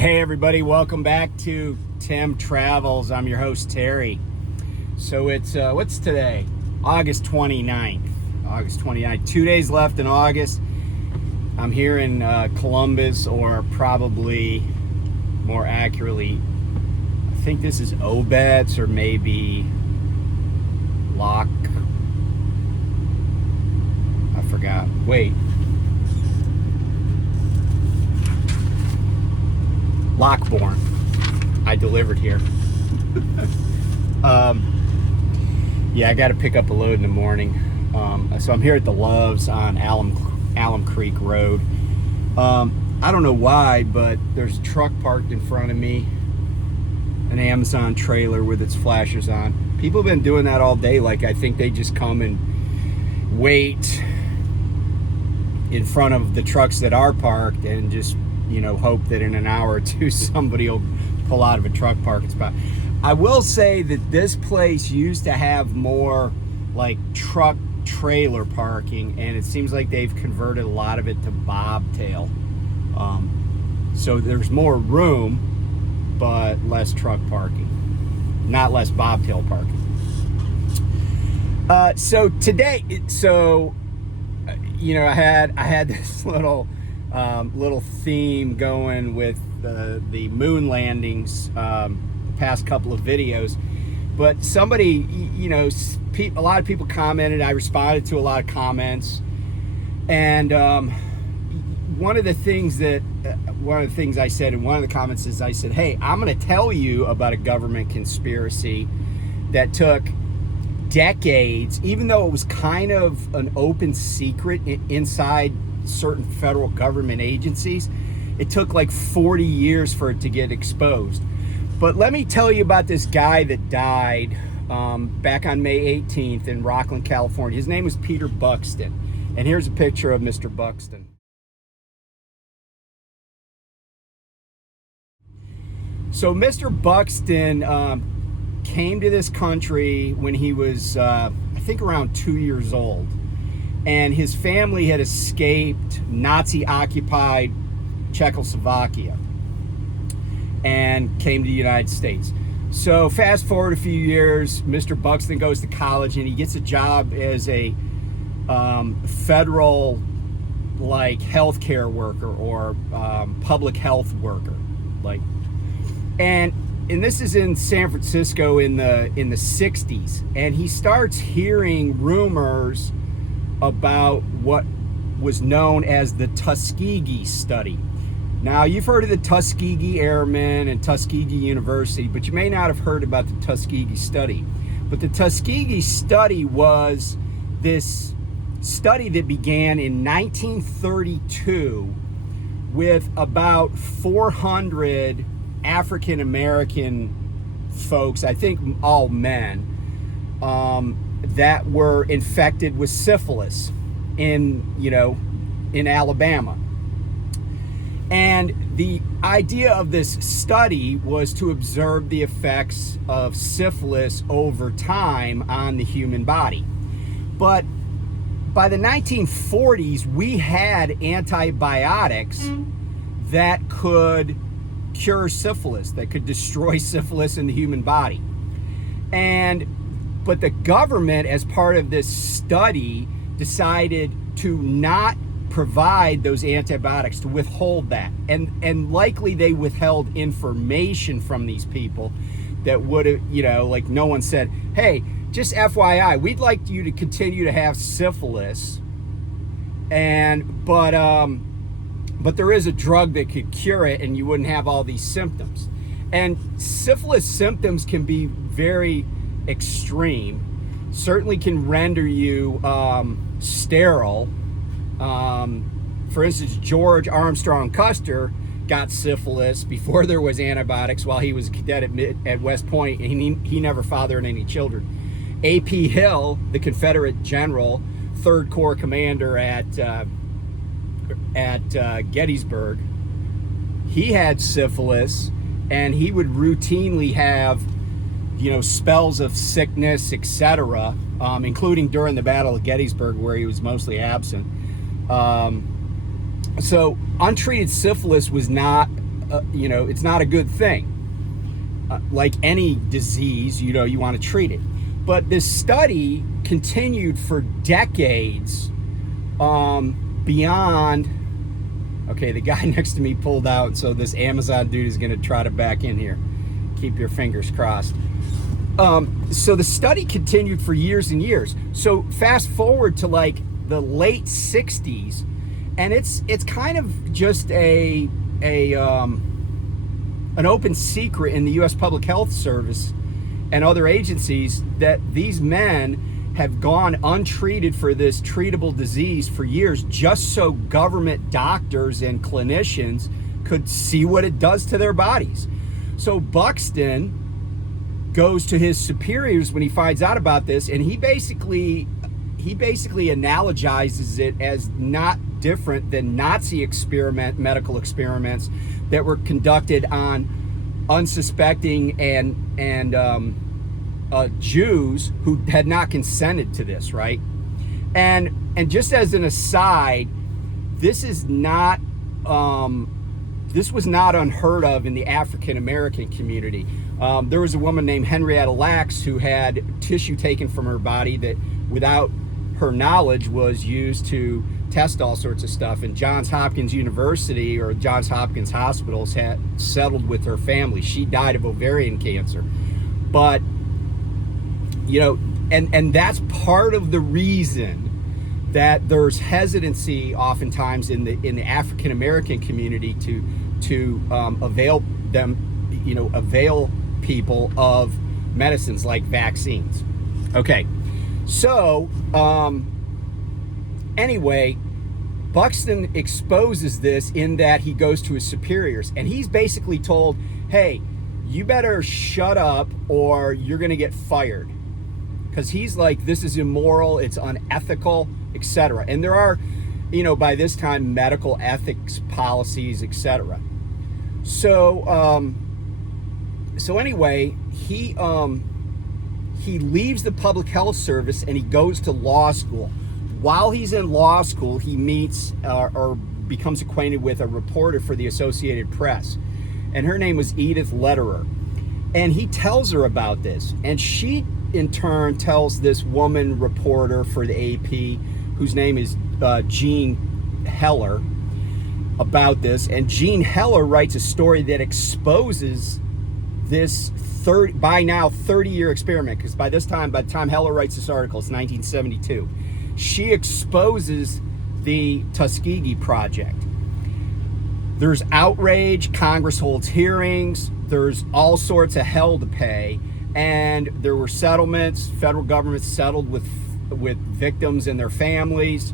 Hey everybody, welcome back to Tim Travels. I'm your host Terry. So it's what's today? August 29th. August 29th. 2 days left in August. I'm here in Columbus, or probably more accurately, I think this is Obetz or maybe Lock. I forgot. Wait. Lockbourne. I delivered here. Yeah, I got to pick up a load in the morning. So I'm here at the Loves on Alum Creek Road. I don't know why, but there's a truck parked in front of me, an Amazon trailer with its flashers on. People have been doing that all day. Like, I think they just come and wait in front of the trucks that are parked and just, you know, hope that in an hour or two somebody will pull out of a truck parking spot. I will say that this place used to have more like truck trailer parking, and it seems like they've converted a lot of it to bobtail. So there's more room, but less truck parking, not less bobtail parking. So today, you know, I had this little theme going with the moon landings, the past couple of videos, but somebody, you know, a lot of people commented. I responded to a lot of comments, and one of the things I said in one of the comments is, I said, hey, I'm going to tell you about a government conspiracy that took decades, even though it was kind of an open secret inside certain federal government agencies. It took like 40 years for it to get exposed. But let me tell you about this guy that died back on May 18th in Rockland, California. His name was Peter Buxton, and here's a picture of Mr. Buxton. So Mr. Buxton came to this country when he was I think around 2 years old, and his family had escaped Nazi-occupied Czechoslovakia and came to the United States. So fast forward a few years, Mr. Buxton goes to college and he gets a job as a federal like healthcare worker or public health worker, like, and this is in San Francisco in the 60s, and he starts hearing rumors about what was known as the Tuskegee study. Now, you've heard of the Tuskegee Airmen and Tuskegee University, but you may not have heard about the Tuskegee study. But the Tuskegee study was this study that began in 1932 with about 400 African American folks, I think all men, that were infected with syphilis in Alabama. And the idea of this study was to observe the effects of syphilis over time on the human body. But by the 1940s, we had antibiotics that could cure syphilis, that could destroy syphilis in the human body. But the government, as part of this study, decided to not provide those antibiotics, to withhold that. And likely they withheld information from these people that would have, you know, like no one said, hey, just FYI, we'd like you to continue to have syphilis, but there is a drug that could cure it and you wouldn't have all these symptoms. And syphilis symptoms can be very extreme, certainly can render you sterile. For instance, George Armstrong Custer got syphilis before there was antibiotics while he was a cadet at West Point, and he never fathered any children. A.P. Hill, the Confederate general, 3rd Corps commander at Gettysburg, he had syphilis, and he would routinely have, you know, spells of sickness, etc., including during the Battle of Gettysburg, where he was mostly absent. So untreated syphilis was not it's not a good thing. Like any disease, you want to treat it. But this study continued for decades beyond. Okay, the guy next to me pulled out, so this Amazon dude is going to try to back in here. Keep your fingers crossed. So the study continued for years and years. So fast forward to like the late 60s, and it's kind of just an open secret in the U.S. Public Health Service and other agencies that these men have gone untreated for this treatable disease for years, just so government doctors and clinicians could see what it does to their bodies. So Buxton goes to his superiors when he finds out about this, and he basically analogizes it as not different than Nazi medical experiments that were conducted on unsuspecting and Jews who had not consented to this, right? And just as an aside, this was not unheard of in the African American community. There was a woman named Henrietta Lacks who had tissue taken from her body that, without her knowledge, was used to test all sorts of stuff. And Johns Hopkins University or Johns Hopkins hospitals had settled with her family. She died of ovarian cancer. But and that's part of the reason that there's hesitancy oftentimes in the African American community to avail people of medicines like vaccines. Okay, so anyway, Buxton exposes this in that he goes to his superiors, and he's basically told, hey, you better shut up or you're gonna get fired. Because he's like, this is immoral, it's unethical, etc. And there are, by this time, medical ethics policies, etc. So anyway, he leaves the public health service and he goes to law school. While he's in law school, he meets or becomes acquainted with a reporter for the Associated Press, and her name was Edith Lederer. And he tells her about this, and she in turn tells this woman reporter for the AP, whose name is Jean Heller, about this. And Jean Heller writes a story that exposes this 30-year experiment, because by the time Heller writes this article, it's 1972. She exposes the Tuskegee Project. There's outrage, Congress holds hearings, there's all sorts of hell to pay. And there were settlements. Federal government settled with victims and their families.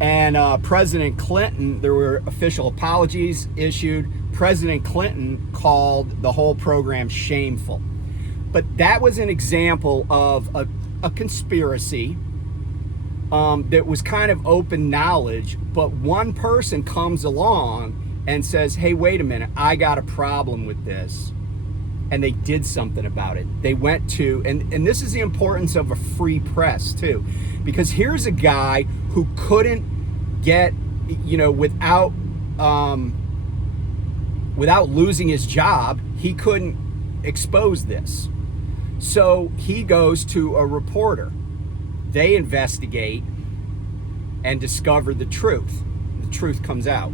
And President Clinton, there were official apologies issued. President Clinton called the whole program shameful. But that was an example of a conspiracy that was kind of open knowledge. But one person comes along and says, hey, wait a minute, I got a problem with this. And they did something about it. They went to, and this is the importance of a free press too, because here's a guy who couldn't get, without losing his job, he couldn't expose this. So he goes to a reporter. They investigate and discover the truth. The truth comes out.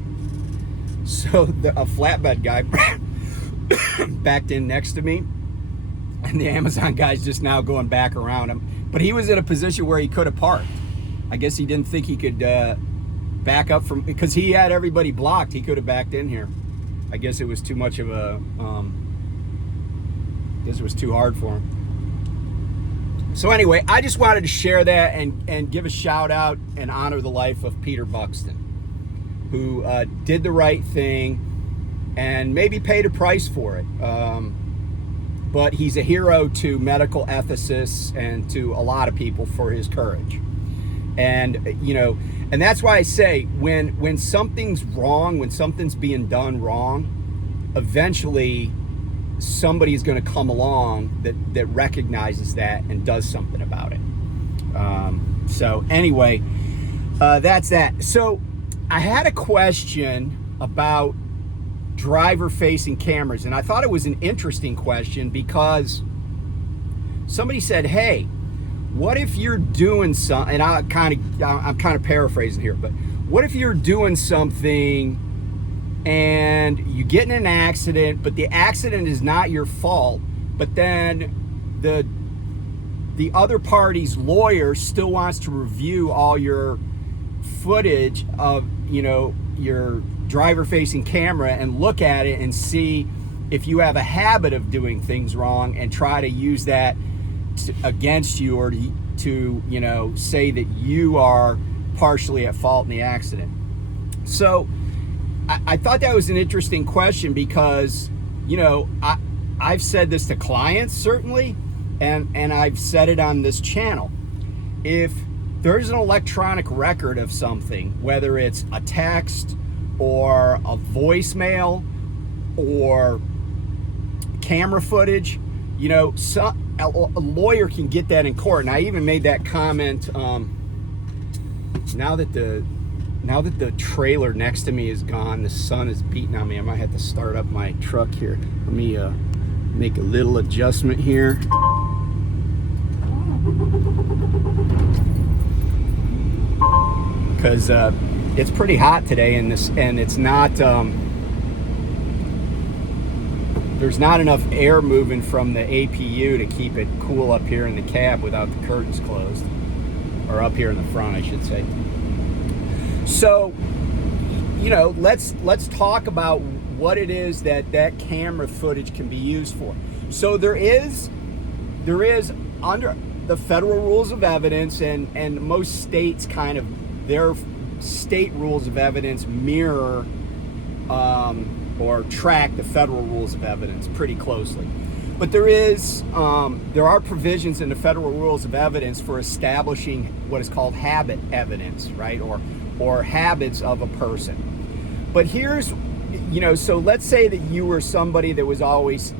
So a flatbed guy backed in next to me, and the Amazon guy's just now going back around him. But he was in a position where he could have parked. I guess he didn't think he could back up from, because he had everybody blocked. He could have backed in here. I guess it was too much of a, this was too hard for him. So anyway, I just wanted to share that and give a shout out and honor the life of Peter Buxton, who did the right thing and maybe paid a price for it. But he's a hero to medical ethicists and to a lot of people for his courage. And, and that's why I say when something's wrong, when something's being done wrong, eventually somebody's going to come along that recognizes that and does something about it. So anyway, that's that. So I had a question about driver-facing cameras. And I thought it was an interesting question because somebody said, hey, what if you're doing something, and I'm kind of paraphrasing here, but what if you're doing something and you get in an accident, but the accident is not your fault, but then the other party's lawyer still wants to review all your footage of, you know, your driver-facing camera and look at it and see if you have a habit of doing things wrong and try to use that against you, or to, you know, say that you are partially at fault in the accident. So I thought that was an interesting question because, you know, I've said this to clients certainly, and I've said it on this channel. If there's an electronic record of something, whether it's a text or a voicemail or camera footage, you know, a lawyer can get that in court. And I even made that comment. Now that the trailer next to me is gone, the sun is beating on me. I might have to start up my truck here. Let me make a little adjustment here. Because it's pretty hot today, and it's not. There's not enough air moving from the APU to keep it cool up here in the cab without the curtains closed, or up here in the front, I should say. So, you know, let's talk about what it is that camera footage can be used for. So there is under the federal rules of evidence, and most states kind of, their state rules of evidence mirror or track the federal rules of evidence pretty closely. But there are provisions in the federal rules of evidence for establishing what is called habit evidence, right? Or habits of a person. But here's, you know, so let's say that you were somebody that was always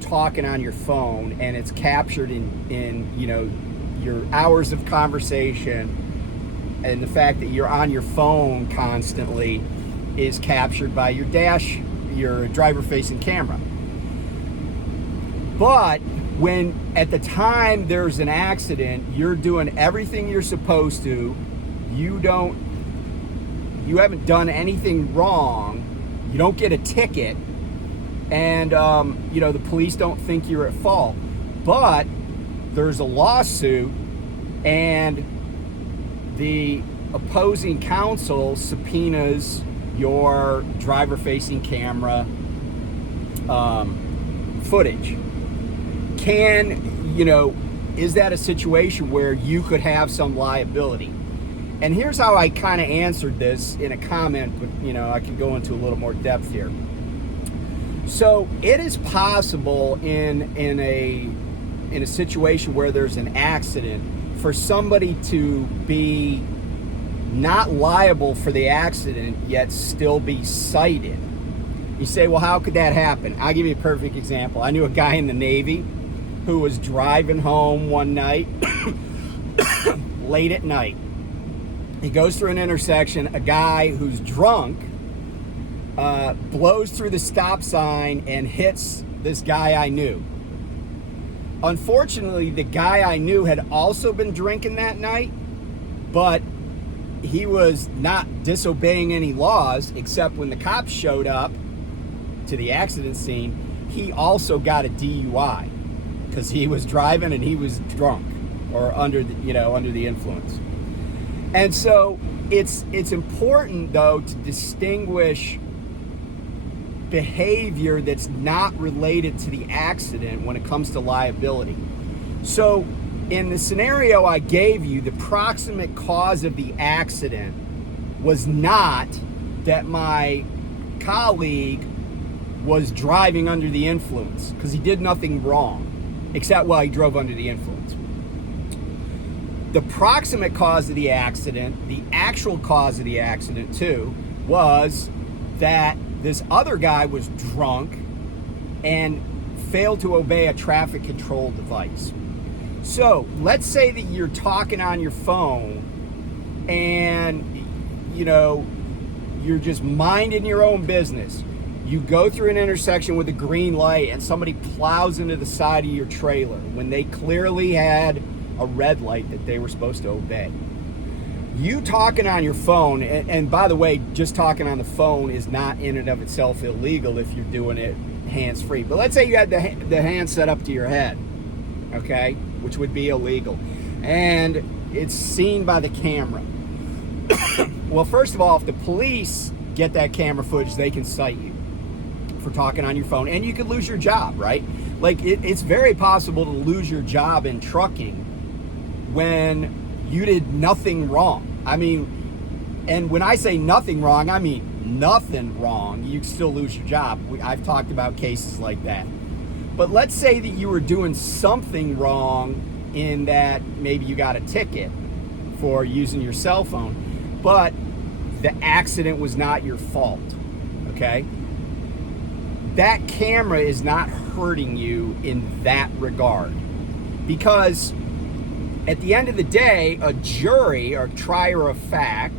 talking on your phone, and it's captured in you know, your hours of conversation, and the fact that you're on your phone constantly is captured by your driver-facing camera. But when at the time there's an accident, you're doing everything you're supposed to, you haven't done anything wrong, you don't get a ticket, and you know, the police don't think you're at fault, but there's a lawsuit and the opposing counsel subpoenas your driver-facing camera footage. Is that a situation where you could have some liability? And here's how I kind of answered this in a comment, but you know, I could go into a little more depth here. So it is possible in a situation where there's an accident for somebody to be not liable for the accident yet still be cited. You say, well, how could that happen? I'll give you a perfect example. I knew a guy in the Navy who was driving home one night late at night. He goes through an intersection. A guy who's drunk blows through the stop sign and hits this guy I knew. Unfortunately, the guy I knew had also been drinking that night, but he was not disobeying any laws, except when the cops showed up to the accident scene, he also got a DUI because he was driving and he was drunk or under the influence. And so it's important, though, to distinguish behavior that's not related to the accident when it comes to liability. So in the scenario I gave you, the proximate cause of the accident was not that my colleague was driving under the influence, because he did nothing wrong, except while he drove under the influence. The proximate cause of the accident, the actual cause of the accident too, was that this other guy was drunk and failed to obey a traffic control device. So let's say that you're talking on your phone and, you know, you're just minding your own business, You go through an intersection with a green light and somebody plows into the side of your trailer when they clearly had a red light that they were supposed to obey. You talking on your phone, and by the way, just talking on the phone is not in and of itself illegal if you're doing it hands-free. But let's say you had the hand set up to your head, okay, which would be illegal, and it's seen by the camera. Well, first of all, if the police get that camera footage, they can cite you for talking on your phone, and you could lose your job, right? Like, it's very possible to lose your job in trucking when you did nothing wrong. I mean, and when I say nothing wrong, I mean nothing wrong. You can still lose your job. I've talked about cases like that. But let's say that you were doing something wrong in that maybe you got a ticket for using your cell phone, but the accident was not your fault, okay? That camera is not hurting you in that regard, because at the end of the day, a jury or trier of fact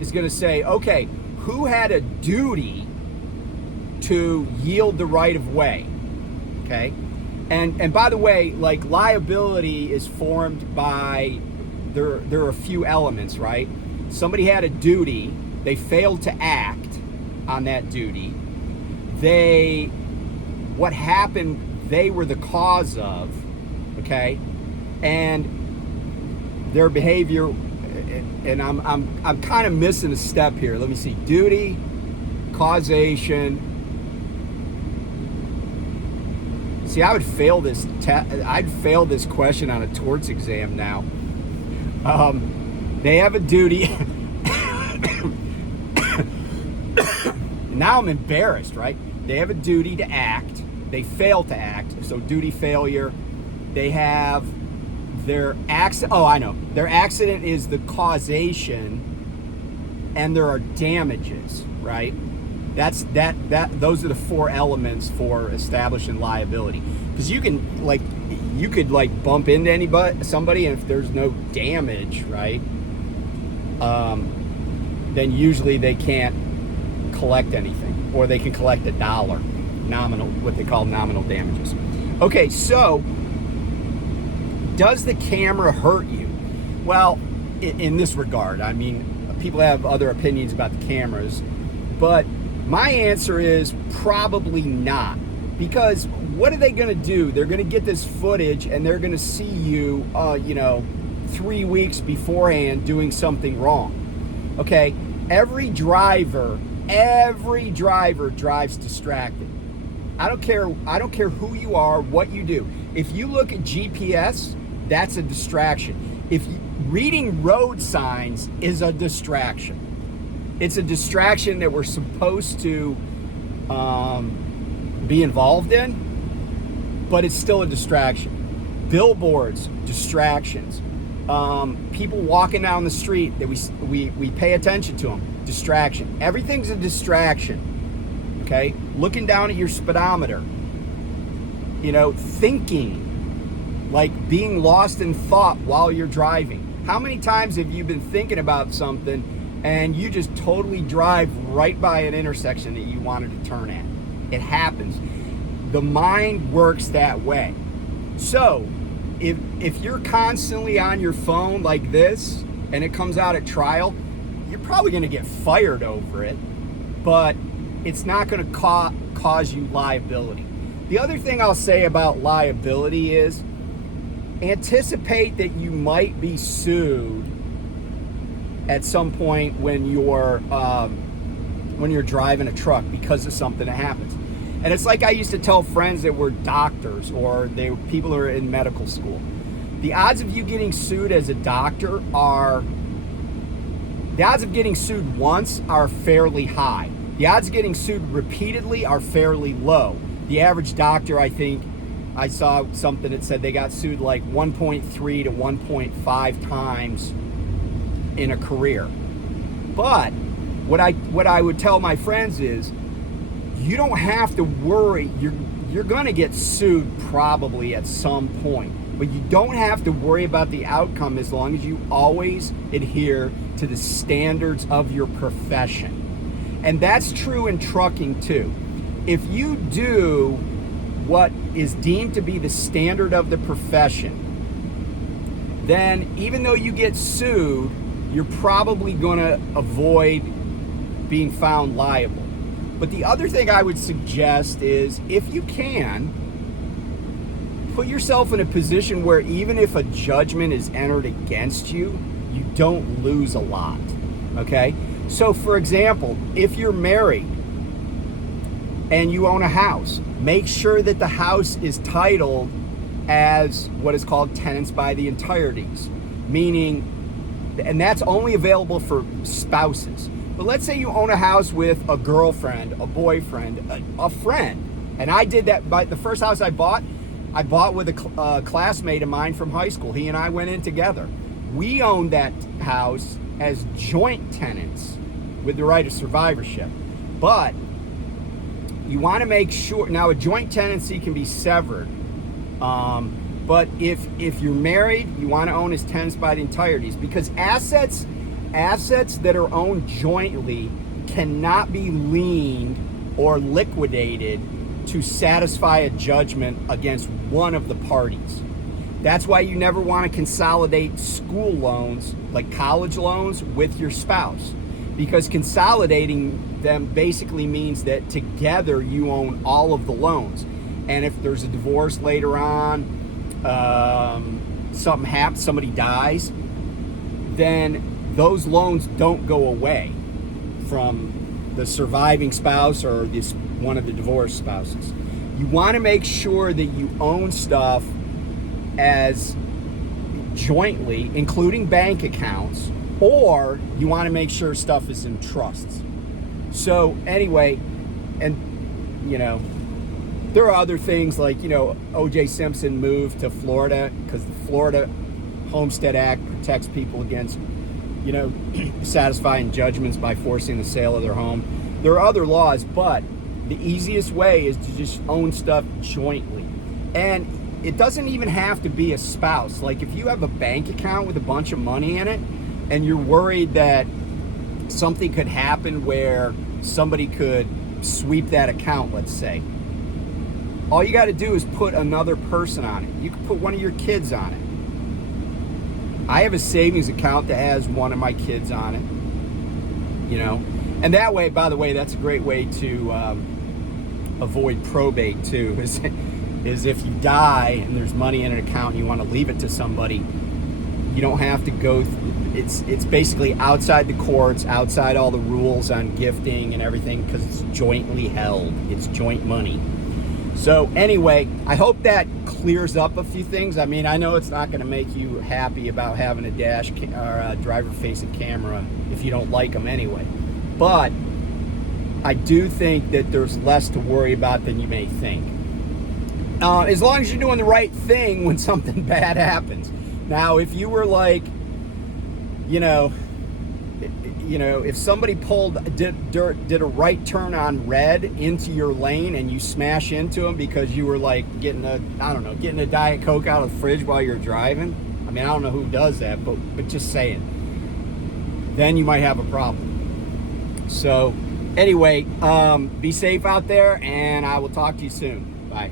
is going to say, okay, who had a duty to yield the right of way? Okay. And by the way, like, liability is formed by, there are a few elements, right? Somebody had a duty, they failed to act on that duty. What happened, they were the cause of, okay? And their behavior, and I'm kind of missing a step here. Let me see. Duty, causation. See, I would fail this I'd fail this question on a torts exam now. They have a duty. Now I'm embarrassed, right? They have a duty to act. They fail to act. So duty failure. They have their accident. Oh, I know. Their accident is the causation, and there are damages, right? Those are the four elements for establishing liability. Because you could bump into somebody, and if there's no damage, right, then usually they can't collect anything, or they can collect $1, nominal, what they call nominal damages. Okay, so does the camera hurt you? Well, in this regard, I mean, people have other opinions about the cameras, but my answer is probably not. Because what are they going to do? They're going to get this footage and they're going to see you, 3 weeks beforehand doing something wrong. Okay, every driver drives distracted. I don't care who you are, what you do. If you look at GPS, that's a distraction. Reading road signs is a distraction. It's a distraction that we're supposed to be involved in, but it's still a distraction. Billboards, distractions. People walking down the street that we pay attention to them, distraction. Everything's a distraction. Okay, looking down at your speedometer. Thinking, like being lost in thought while you're driving. How many times have you been thinking about something and you just totally drive right by an intersection that you wanted to turn at? It happens. The mind works that way. So if you're constantly on your phone like this and it comes out at trial, you're probably going to get fired over it, but it's not going to cause you liability. The other thing I'll say about liability is anticipate that you might be sued at some point when you're driving a truck because of something that happens. And it's like I used to tell friends that were doctors or people who are in medical school. The odds of you getting sued as a doctor the odds of getting sued once are fairly high. The odds of getting sued repeatedly are fairly low. The average doctor, I think, I saw something that said they got sued like 1.3 to 1.5 times in a career. But what I would tell my friends is, you don't have to worry. You're going to get sued probably at some point, but you don't have to worry about the outcome as long as you always adhere to the standards of your profession. And that's true in trucking too. if you do what is deemed to be the standard of the profession, then even though you get sued, you're probably going to avoid being found liable. But the other thing I would suggest is, if you can, put yourself in a position where even if a judgment is entered against you, you don't lose a lot, okay? So for example, if you're married and you own a house, make sure that the house is titled as what is called tenants by the entireties, meaning, and that's only available for spouses. But let's say you own a house with a girlfriend, a boyfriend, a friend. And I did that. By the first house I bought with a classmate of mine from high school. He and I went in together. We owned that house as joint tenants with the right of survivorship. But you want to make sure, now a joint tenancy can be severed. But if you're married, you want to own as tenants by the entireties, because assets that are owned jointly cannot be liened or liquidated to satisfy a judgment against one of the parties. That's why you never want to consolidate school loans, like college loans, with your spouse, because consolidating them basically means that together you own all of the loans. And if there's a divorce later on, something happens, somebody dies, then those loans don't go away from the surviving spouse or one of the divorced spouses. You want to make sure that you own stuff as jointly, including bank accounts, or you want to make sure stuff is in trusts. So anyway, and you know, there are other things like, you know, O.J. Simpson moved to Florida because the Florida Homestead Act protects people against, you know, satisfying judgments by forcing the sale of their home. There are other laws, but the easiest way is to just own stuff jointly. And it doesn't even have to be a spouse. Like if you have a bank account with a bunch of money in it and you're worried that something could happen where somebody could sweep that account, let's say, all you got to do is put another person on it. You can put one of your kids on it. I have a savings account that has one of my kids on it, you know. And that way, by the way, that's a great way to avoid probate too, is if you die and there's money in an account and you want to leave it to somebody, you don't have to go it's basically outside the courts, outside all the rules on gifting and everything, because it's jointly held. It's joint money. So anyway, I hope that clears up a few things. I mean, I know it's not going to make you happy about having a dash or a driver-facing camera if you don't like them anyway. But I do think that there's less to worry about than you may think. As long as you're doing the right thing when something bad happens. Now, if you were like, you know, if somebody did a right turn on red into your lane and you smash into them because you were like getting a Diet Coke out of the fridge while you're driving. I mean, I don't know who does that, but just saying. Then you might have a problem. So anyway, be safe out there, and I will talk to you soon. Bye.